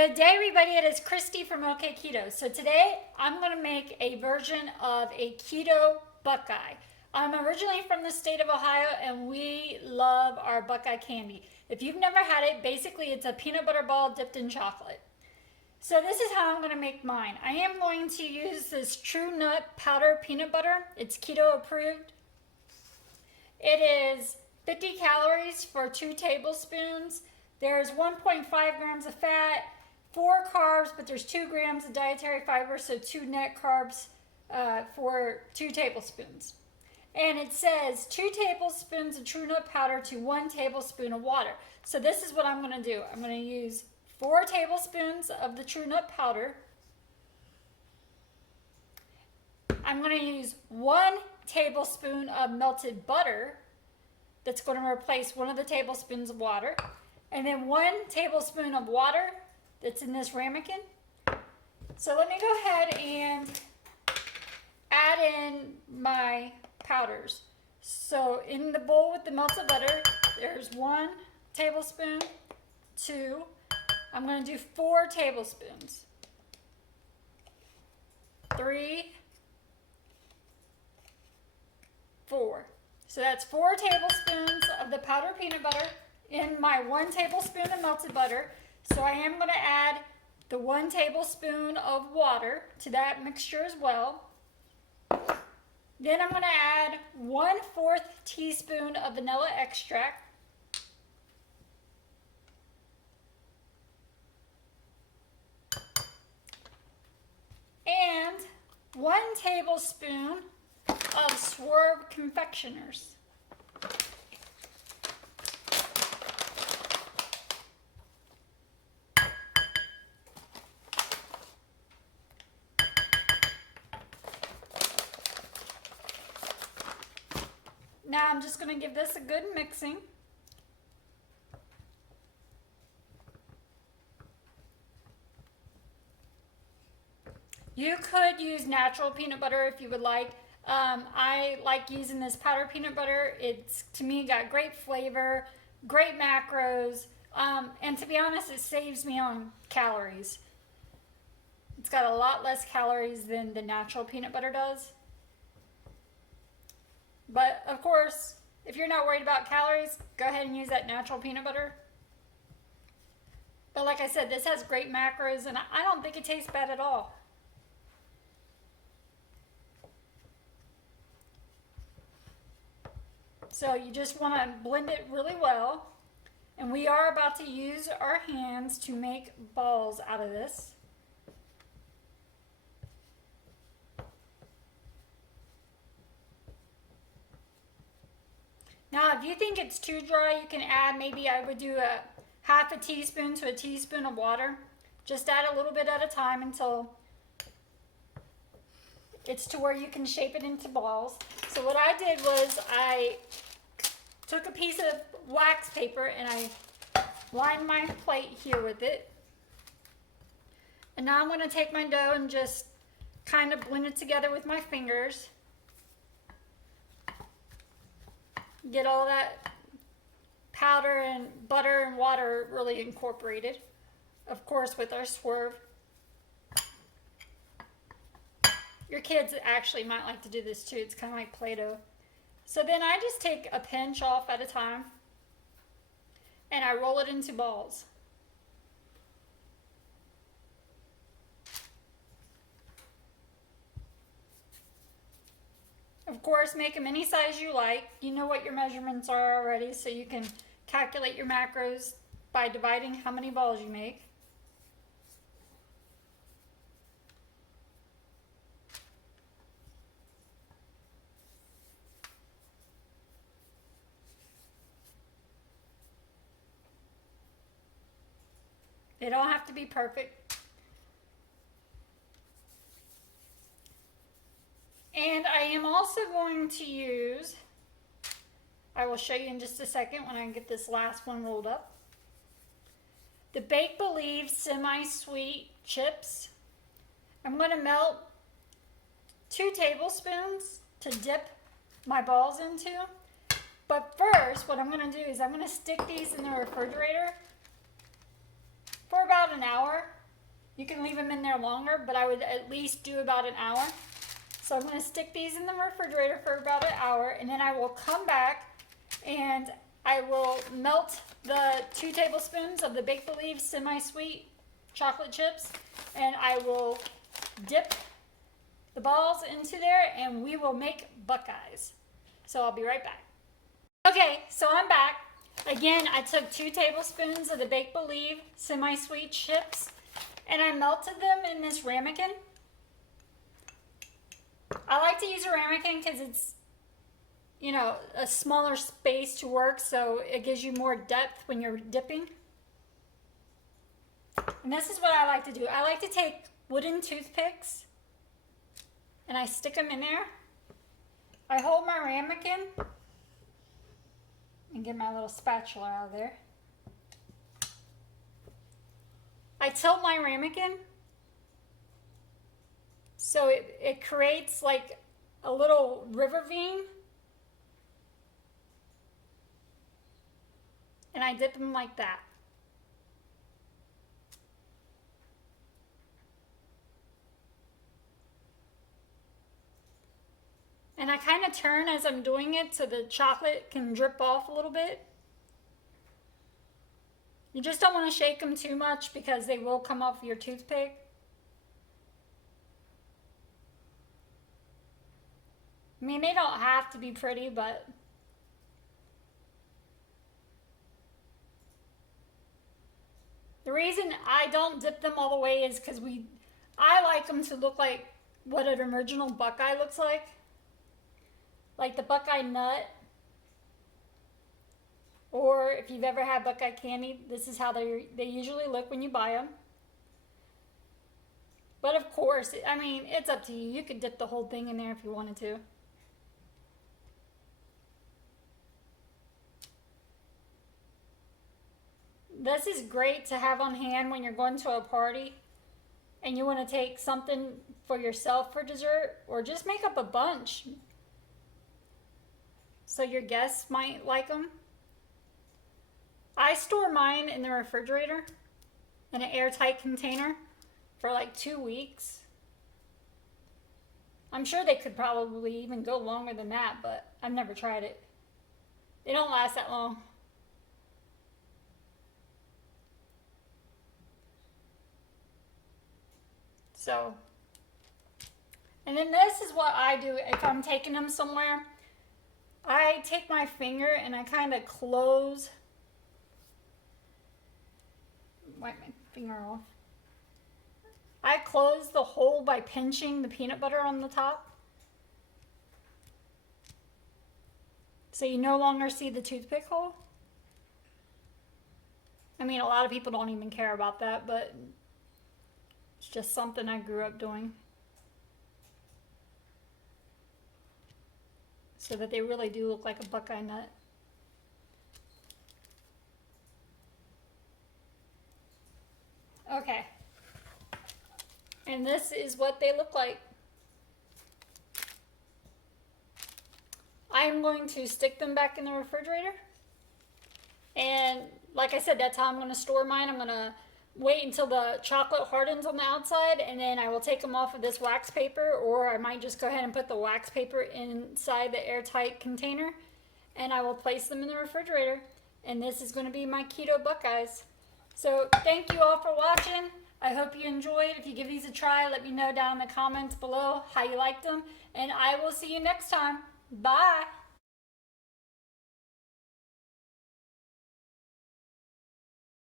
Good day, everybody. It is Kristy from Okketoh. So today I'm going to make a version of a keto Buckeye. I'm originally from the state of Ohio and we love our Buckeye candy. If you've never had it, basically it's a peanut butter ball dipped in chocolate. So this is how I'm going to make mine. I am going to use this True Nut powder peanut butter. It's keto approved. It is 50 calories for 2 tablespoons. There's 1.5 grams of fat, 4 carbs, but there's 2 grams of dietary fiber, so 2 net carbs for 2 tablespoons. And it says 2 tablespoons of True Nut powder to 1 tablespoon of water. So this is what I'm going to do. I'm going to use 4 tablespoons of the True Nut powder. I'm going to use 1 tablespoon of melted butter. That's going to replace 1 of the tablespoons of water. And then 1 tablespoon of water that's in this ramekin. So let me go ahead and add in my powders. So in the bowl with the melted butter, there's 1 tablespoon, 2. I'm going to do 4 tablespoons. 3, 4. So that's 4 tablespoons of the powdered peanut butter in my 1 tablespoon of melted butter. So I am going to add the 1 tablespoon of water to that mixture as well. Then I'm going to add 1/4 teaspoon of vanilla extract. And 1 tablespoon of Swerve confectioners. Now I'm just going to give this a good mixing. You could use natural peanut butter if you would like. I like using this powdered peanut butter. It's, to me, got great flavor, great macros, and to be honest, it saves me on calories. It's got a lot less calories than the natural peanut butter does. But of course, if you're not worried about calories, go ahead and use that natural peanut butter. But like I said, this has great macros and I don't think it tastes bad at all. So you just want to blend it really well. And we are about to use our hands to make balls out of this. Now, if you think it's too dry, you can add, maybe I would do a 1/2 teaspoon to a teaspoon of water. Just add a little bit at a time until it's to where you can shape it into balls. So what I did was I took a piece of wax paper and I lined my plate here with it. And now I'm going to take my dough and just kind of blend it together with my fingers. Get all that powder and butter and water really incorporated. Of course, with our Swerve. Your kids actually might like to do this too. It's kind of like Play-Doh. So then I just take a pinch off at a time and I roll it into balls. Of course, make them any size you like. You know what your measurements are already, so you can calculate your macros by dividing how many balls you make. They don't have to be perfect. And I am also going to use, I will show you in just a second when I get this last one rolled up, the Bake Believe semi-sweet chips. I'm going to melt 2 tablespoons to dip my balls into. But first, what I'm going to do is I'm going to stick these in the refrigerator for about about an hour. You can leave them in there longer, but I would at least do about an hour. So I'm going to stick these in the refrigerator for about an hour, and then I will come back and I will melt the 2 tablespoons of the Make Believe semi-sweet chocolate chips, and I will dip the balls into there, and we will make Buckeyes. So I'll be right back. Okay, so I'm back. Again, I took 2 tablespoons of the Make Believe semi-sweet chips, and I melted them in this ramekin. I like to use a ramekin because it's, you know, a smaller space to work, so it gives you more depth when you're dipping. And this is what I like to do. I like to take wooden toothpicks and I stick them in there. I hold my ramekin and get my little spatula out of there. I tilt my ramekin so it creates like a little river vein. And I dip them like that. And I kind of turn as I'm doing it so the chocolate can drip off a little bit. You just don't want to shake them too much because they will come off your toothpick. I mean, they don't have to be pretty, but the reason I don't dip them all the way is because I like them to look like what an original Buckeye looks like the Buckeye nut. Or if you've ever had Buckeye candy, this is how they usually look when you buy them. But of course, I mean, it's up to you. You could dip the whole thing in there if you wanted to. This is great to have on hand when you're going to a party and you want to take something for yourself for dessert, or just make up a bunch so your guests might like them. I store mine in the refrigerator in an airtight container for like 2 weeks. I'm sure they could probably even go longer than that, but I've never tried it. They don't last that long. So, and then this is what I do if I'm taking them somewhere. I take my finger and I kind of close, wipe my finger off. I close the hole by pinching the peanut butter on the top. So you no longer see the toothpick hole. I mean, a lot of people don't even care about that, but it's just something I grew up doing. So that they really do look like a Buckeye nut. Okay. And this is what they look like. I'm going to stick them back in the refrigerator. And like I said, that's how I'm going to store mine. I'm going to wait until the chocolate hardens on the outside, and then I will take them off of this wax paper, or I might just go ahead and put the wax paper inside the airtight container, and I will place them in the refrigerator. And this is going to be my Keto Buckeyes. So thank you all for watching. I hope you enjoyed. If you give these a try, let me know down in the comments below how you liked them, and I will see you next time. Bye.